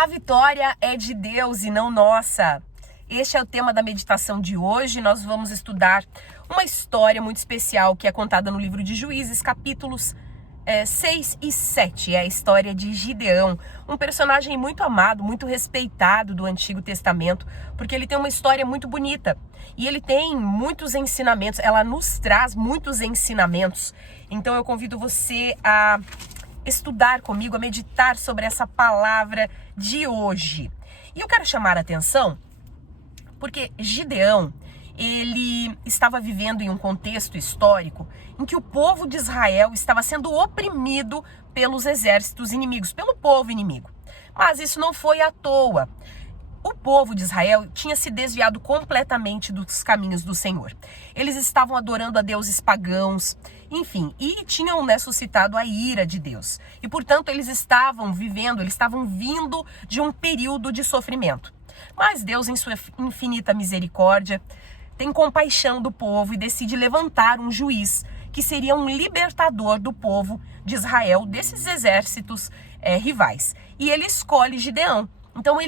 A vitória é de Deus e não nossa. Este é o tema da meditação de hoje. Nós vamos estudar uma história muito especial que é contada no livro de Juízes, capítulos 6 e 7. É a história de Gideão, um personagem muito amado, muito respeitado do Antigo Testamento, porque ele tem uma história muito bonita e ele tem muitos ensinamentos, ela nos traz muitos ensinamentos. Então eu convido você a estudar comigo, a meditar sobre essa palavra de hoje. E eu quero chamar a atenção porque Gideão, ele estava vivendo em um contexto histórico em que o povo de Israel estava sendo oprimido pelos exércitos inimigos, pelo povo inimigo. Mas isso não foi à toa. O povo de Israel tinha se desviado completamente dos caminhos do Senhor. Eles estavam adorando a deuses pagãos, enfim, e tinham suscitado a ira de Deus. E, portanto, eles estavam vindo de um período de sofrimento. Mas Deus, em sua infinita misericórdia, tem compaixão do povo e decide levantar um juiz que seria um libertador do povo de Israel, desses exércitos rivais. E ele escolhe Gideão. Então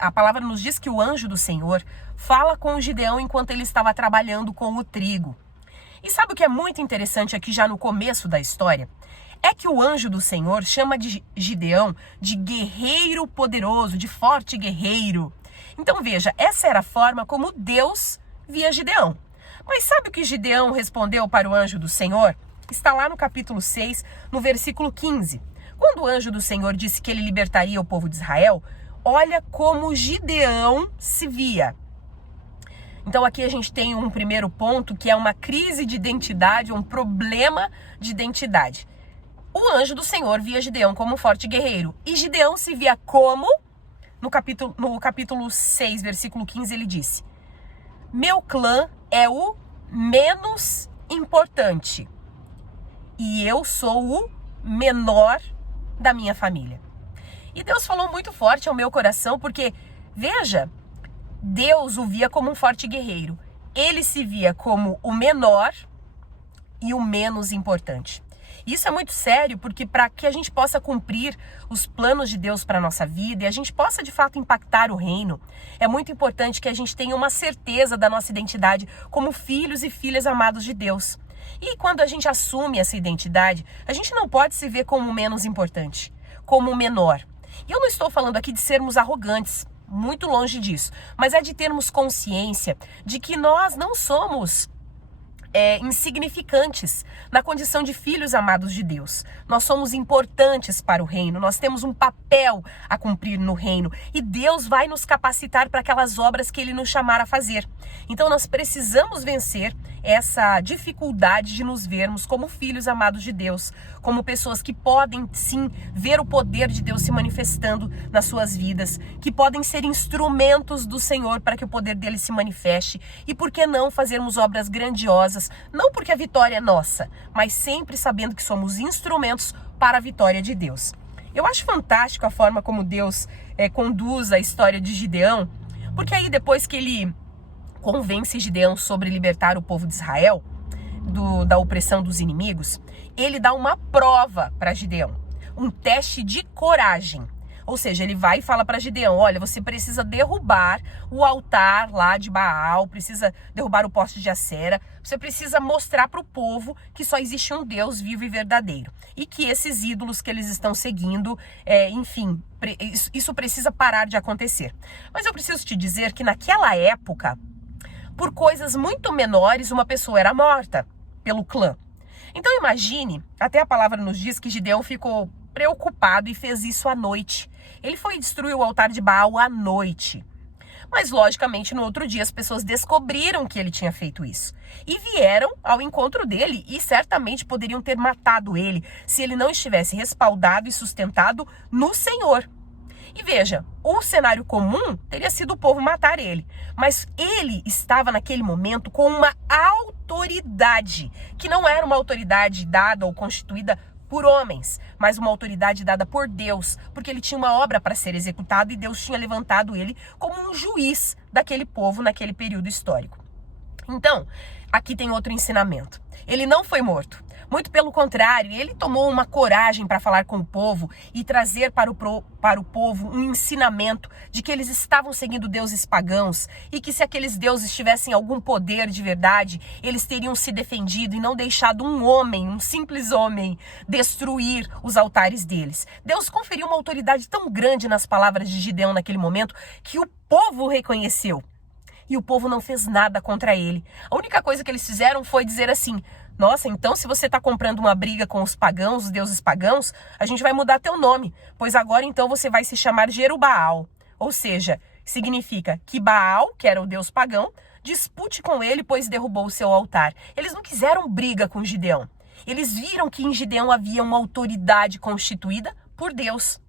a palavra nos diz que o anjo do Senhor fala com o Gideão enquanto ele estava trabalhando com o trigo. E sabe o que é muito interessante aqui já no começo da história? É que o anjo do Senhor chama de Gideão de guerreiro poderoso, de forte guerreiro. Então veja, essa era a forma como Deus via Gideão. Mas sabe o que Gideão respondeu para o anjo do Senhor? Está lá no capítulo 6, no versículo 15. Quando o anjo do Senhor disse que ele libertaria o povo de Israel, olha como Gideão se via. Então aqui a gente tem um primeiro ponto que é uma crise de identidade, um problema de identidade. O anjo do Senhor via Gideão como um forte guerreiro. E Gideão se via como? No capítulo 6, versículo 15, ele disse: meu clã é o menos importante. E eu sou o menor da minha família. E Deus falou muito forte ao meu coração, porque, veja, Deus o via como um forte guerreiro. Ele se via como o menor e o menos importante. Isso é muito sério, porque para que a gente possa cumprir os planos de Deus para a nossa vida e a gente possa de fato impactar o reino, é muito importante que a gente tenha uma certeza da nossa identidade como filhos e filhas amados de Deus. E quando a gente assume essa identidade, a gente não pode se ver como menos importante, como menor. E eu não estou falando aqui de sermos arrogantes, muito longe disso, mas é de termos consciência de que nós não somos insignificantes na condição de filhos amados de Deus. Nós somos importantes para o reino, nós temos um papel a cumprir no reino e Deus vai nos capacitar para aquelas obras que Ele nos chamar a fazer. Então nós precisamos vencer essa dificuldade de nos vermos como filhos amados de Deus, como pessoas que podem sim ver o poder de Deus se manifestando nas suas vidas, que podem ser instrumentos do Senhor para que o poder dele se manifeste e por que não fazermos obras grandiosas, não porque a vitória é nossa, mas sempre sabendo que somos instrumentos para a vitória de Deus. Eu acho fantástico a forma como Deus conduz a história de Gideão, porque aí depois que ele convence Gideão sobre libertar o povo de Israel da opressão dos inimigos, ele dá uma prova para Gideão, um teste de coragem. Ou seja, ele vai e fala para Gideão: olha, você precisa derrubar o altar lá de Baal, precisa derrubar o poste de Acera, você precisa mostrar para o povo que só existe um Deus vivo e verdadeiro. E que esses ídolos que eles estão seguindo, enfim, isso precisa parar de acontecer. Mas eu preciso te dizer que naquela época, por coisas muito menores, uma pessoa era morta pelo clã. Então imagine, até a palavra nos diz que Gideão ficou preocupado e fez isso à noite. Ele foi destruir o altar de Baal à noite. Mas, logicamente, no outro dia as pessoas descobriram que ele tinha feito isso. E vieram ao encontro dele e certamente poderiam ter matado ele se ele não estivesse respaldado e sustentado no Senhor. E veja, o cenário comum teria sido o povo matar ele. Mas ele estava naquele momento com uma autoridade, que não era uma autoridade dada ou constituída por homens, mas uma autoridade dada por Deus, porque ele tinha uma obra para ser executada e Deus tinha levantado ele como um juiz daquele povo naquele período histórico. Então, aqui tem outro ensinamento. Ele não foi morto. Muito pelo contrário, ele tomou uma coragem para falar com o povo e trazer para o povo um ensinamento de que eles estavam seguindo deuses pagãos e que se aqueles deuses tivessem algum poder de verdade, eles teriam se defendido e não deixado um homem, um simples homem, destruir os altares deles. Deus conferiu uma autoridade tão grande nas palavras de Gideão naquele momento que o povo o reconheceu. E o povo não fez nada contra ele. A única coisa que eles fizeram foi dizer assim: nossa, então se você está comprando uma briga com os pagãos, os deuses pagãos, a gente vai mudar teu nome, pois agora então você vai se chamar Jerubaal. Ou seja, significa que Baal, que era o deus pagão, dispute com ele, pois derrubou o seu altar. Eles não quiseram briga com Gideão. Eles viram que em Gideão havia uma autoridade constituída por Deus.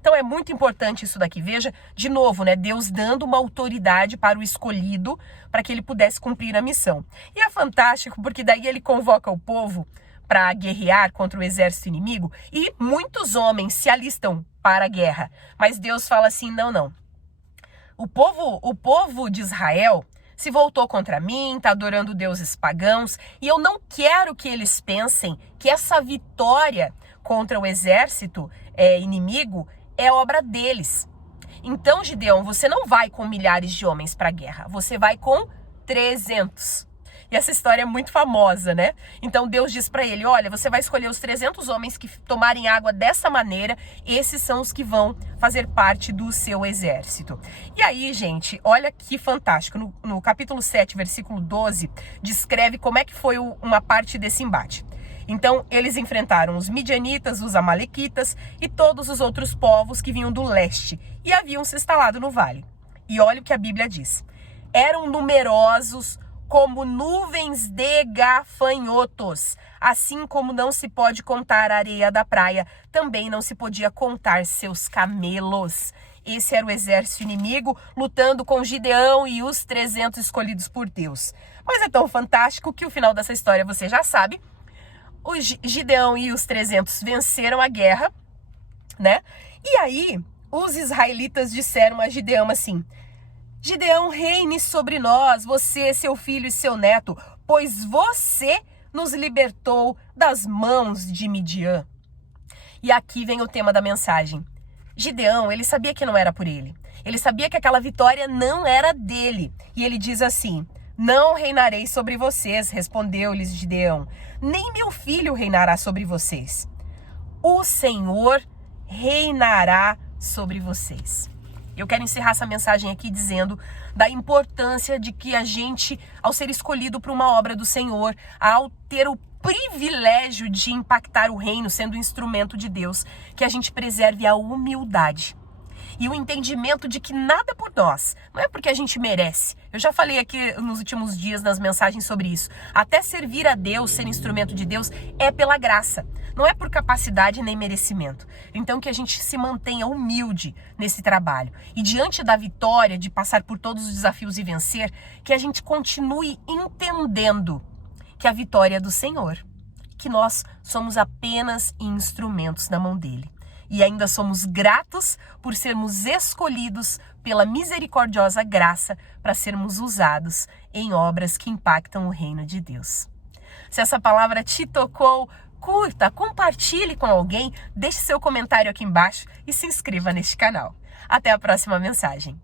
Então é muito importante isso daqui. Veja, de novo, né? Deus dando uma autoridade para o escolhido para que ele pudesse cumprir a missão. E é fantástico porque daí ele convoca o povo para guerrear contra o exército inimigo e muitos homens se alistam para a guerra. Mas Deus fala assim, não. O povo de Israel se voltou contra mim, está adorando deuses pagãos e eu não quero que eles pensem que essa vitória contra o exército inimigo é obra deles. Então, Gideão, você não vai com milhares de homens para a guerra, você vai com 300. E essa história é muito famosa, né? Então Deus diz para ele, olha, você vai escolher os 300 homens que tomarem água dessa maneira, esses são os que vão fazer parte do seu exército. E aí, gente, olha que fantástico, no capítulo 7, versículo 12, descreve como é que foi uma parte desse embate. Então, eles enfrentaram os midianitas, os amalequitas e todos os outros povos que vinham do leste e haviam se instalado no vale. E olha o que a Bíblia diz. Eram numerosos como nuvens de gafanhotos. Assim como não se pode contar a areia da praia, também não se podia contar seus camelos. Esse era o exército inimigo lutando com Gideão e os 300 escolhidos por Deus. Mas é tão fantástico que o final dessa história você já sabe. O Gideão e os 300 venceram a guerra, né? E aí, os israelitas disseram a Gideão assim: Gideão, reine sobre nós, você, seu filho e seu neto, pois você nos libertou das mãos de Midian. E aqui vem o tema da mensagem. Gideão, ele sabia que não era por ele. Ele sabia que aquela vitória não era dele. E ele diz assim: não reinarei sobre vocês, respondeu-lhes Gideão. Nem meu filho reinará sobre vocês. O Senhor reinará sobre vocês. Eu quero encerrar essa mensagem aqui dizendo da importância de que a gente, ao ser escolhido para uma obra do Senhor, ao ter o privilégio de impactar o reino sendo instrumento de Deus, que a gente preserve a humildade. E o entendimento de que nada por nós, não é porque a gente merece. Eu já falei aqui nos últimos dias nas mensagens sobre isso. Até servir a Deus, ser instrumento de Deus, é pela graça. Não é por capacidade nem merecimento. Então que a gente se mantenha humilde nesse trabalho. E diante da vitória, de passar por todos os desafios e vencer, que a gente continue entendendo que a vitória é do Senhor. Que nós somos apenas instrumentos na mão dele. E ainda somos gratos por sermos escolhidos pela misericordiosa graça para sermos usados em obras que impactam o reino de Deus. Se essa palavra te tocou, curta, compartilhe com alguém, deixe seu comentário aqui embaixo e se inscreva neste canal. Até a próxima mensagem.